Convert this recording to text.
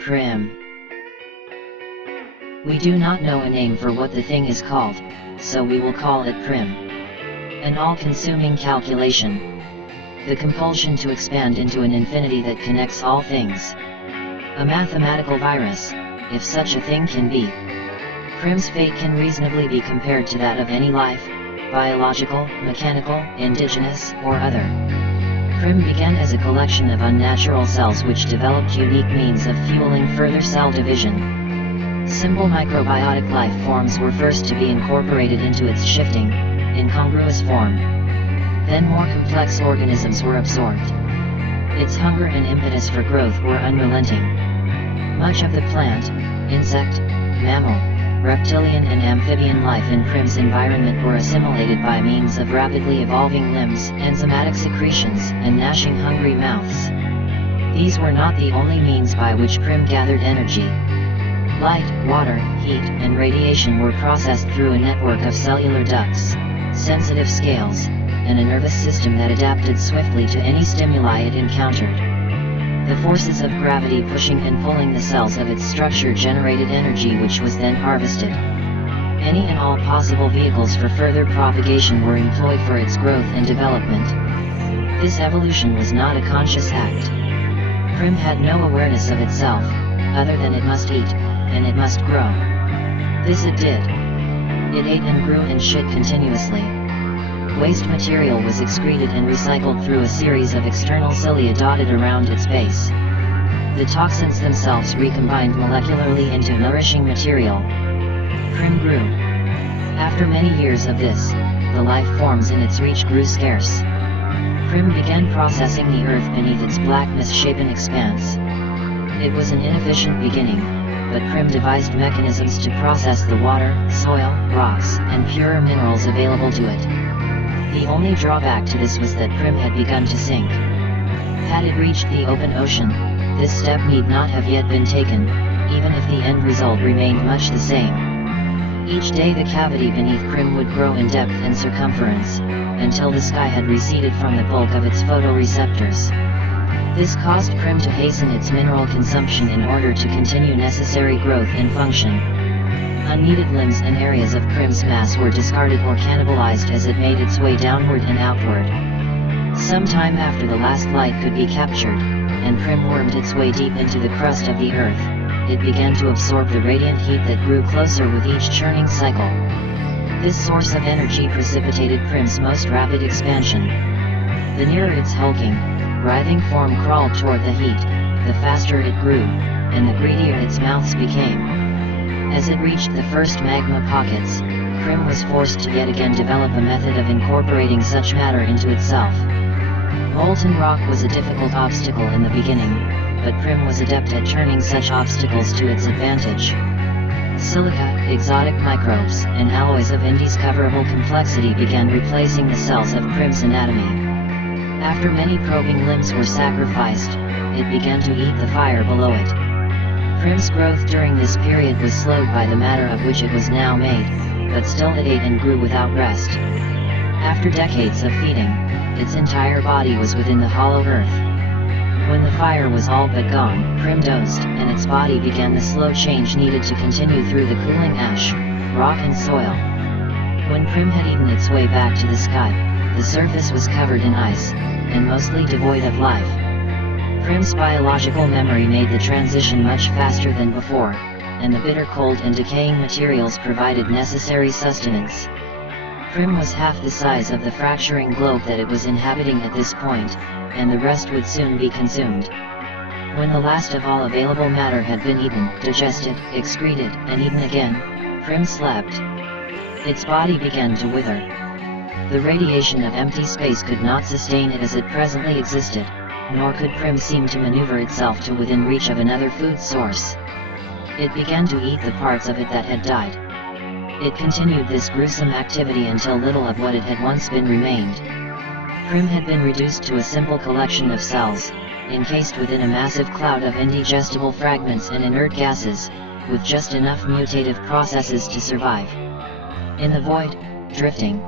Prim. We do not know a name for what the thing is called, so we will call it prim. An all-consuming calculation. The compulsion to expand into an infinity that connects all things. A mathematical virus, if such a thing can be. Prim's fate can reasonably be compared to that of any life, biological, mechanical, indigenous, or other. Prim began as a collection of unnatural cells which developed unique means of fueling further cell division. Simple microbiotic life forms were first to be incorporated into its shifting, incongruous form. Then more complex organisms were absorbed. Its hunger and impetus for growth were unrelenting. Much of the plant, insect, mammal, reptilian and amphibian life in Prim's environment were assimilated by means of rapidly evolving limbs, enzymatic secretions, and gnashing hungry mouths. These were not the only means by which Prim gathered energy. Light, water, heat, and radiation were processed through a network of cellular ducts, sensitive scales, and a nervous system that adapted swiftly to any stimuli it encountered. The forces of gravity pushing and pulling the cells of its structure generated energy which was then harvested. Any and all possible vehicles for further propagation were employed for its growth and development. This evolution was not a conscious act. Prim had no awareness of itself, other than it must eat, and it must grow. This it did. It ate and grew and shit continuously. Waste material was excreted and recycled through a series of external cilia dotted around its base. The toxins themselves recombined molecularly into nourishing material. Prim grew. After many years of this, the life forms in its reach grew scarce. Prim began processing the earth beneath its black misshapen expanse. It was an inefficient beginning, but Prim devised mechanisms to process the water, soil, rocks, and purer minerals available to it. The only drawback to this was that Prim had begun to sink. Had it reached the open ocean, this step need not have yet been taken, even if the end result remained much the same. Each day the cavity beneath Prim would grow in depth and circumference, until the sky had receded from the bulk of its photoreceptors. This caused Prim to hasten its mineral consumption in order to continue necessary growth and function. Unneeded limbs and areas of Prim's mass were discarded or cannibalized as it made its way downward and outward. Some time after the last light could be captured, and Prim wormed its way deep into the crust of the earth, it began to absorb the radiant heat that grew closer with each churning cycle. This source of energy precipitated Prim's most rapid expansion. The nearer its hulking, writhing form crawled toward the heat, the faster it grew, and the greedier its mouths became. As it reached the first magma pockets, Prim was forced to yet again develop a method of incorporating such matter into itself. Molten rock was a difficult obstacle in the beginning, but Prim was adept at turning such obstacles to its advantage. Silica, exotic microbes, and alloys of indiscoverable complexity began replacing the cells of Prim's anatomy. After many probing limbs were sacrificed, it began to eat the fire below it. Prim's growth during this period was slowed by the matter of which it was now made, but still it ate and grew without rest. After decades of feeding, its entire body was within the hollow earth. When the fire was all but gone, Prim dozed, and its body began the slow change needed to continue through the cooling ash, rock and soil. When Prim had eaten its way back to the sky, the surface was covered in ice, and mostly devoid of life. Prim's biological memory made the transition much faster than before, and the bitter cold and decaying materials provided necessary sustenance. Prim was half the size of the fracturing globe that it was inhabiting at this point, and the rest would soon be consumed. When the last of all available matter had been eaten, digested, excreted, and eaten again, Prim slept. Its body began to wither. The radiation of empty space could not sustain it as it presently existed, nor could Prim seem to maneuver itself to within reach of another food source. It began to eat the parts of it that had died. It continued this gruesome activity until little of what it had once been remained. Prim had been reduced to a simple collection of cells, encased within a massive cloud of indigestible fragments and inert gases, with just enough mutative processes to survive. In the void, drifting,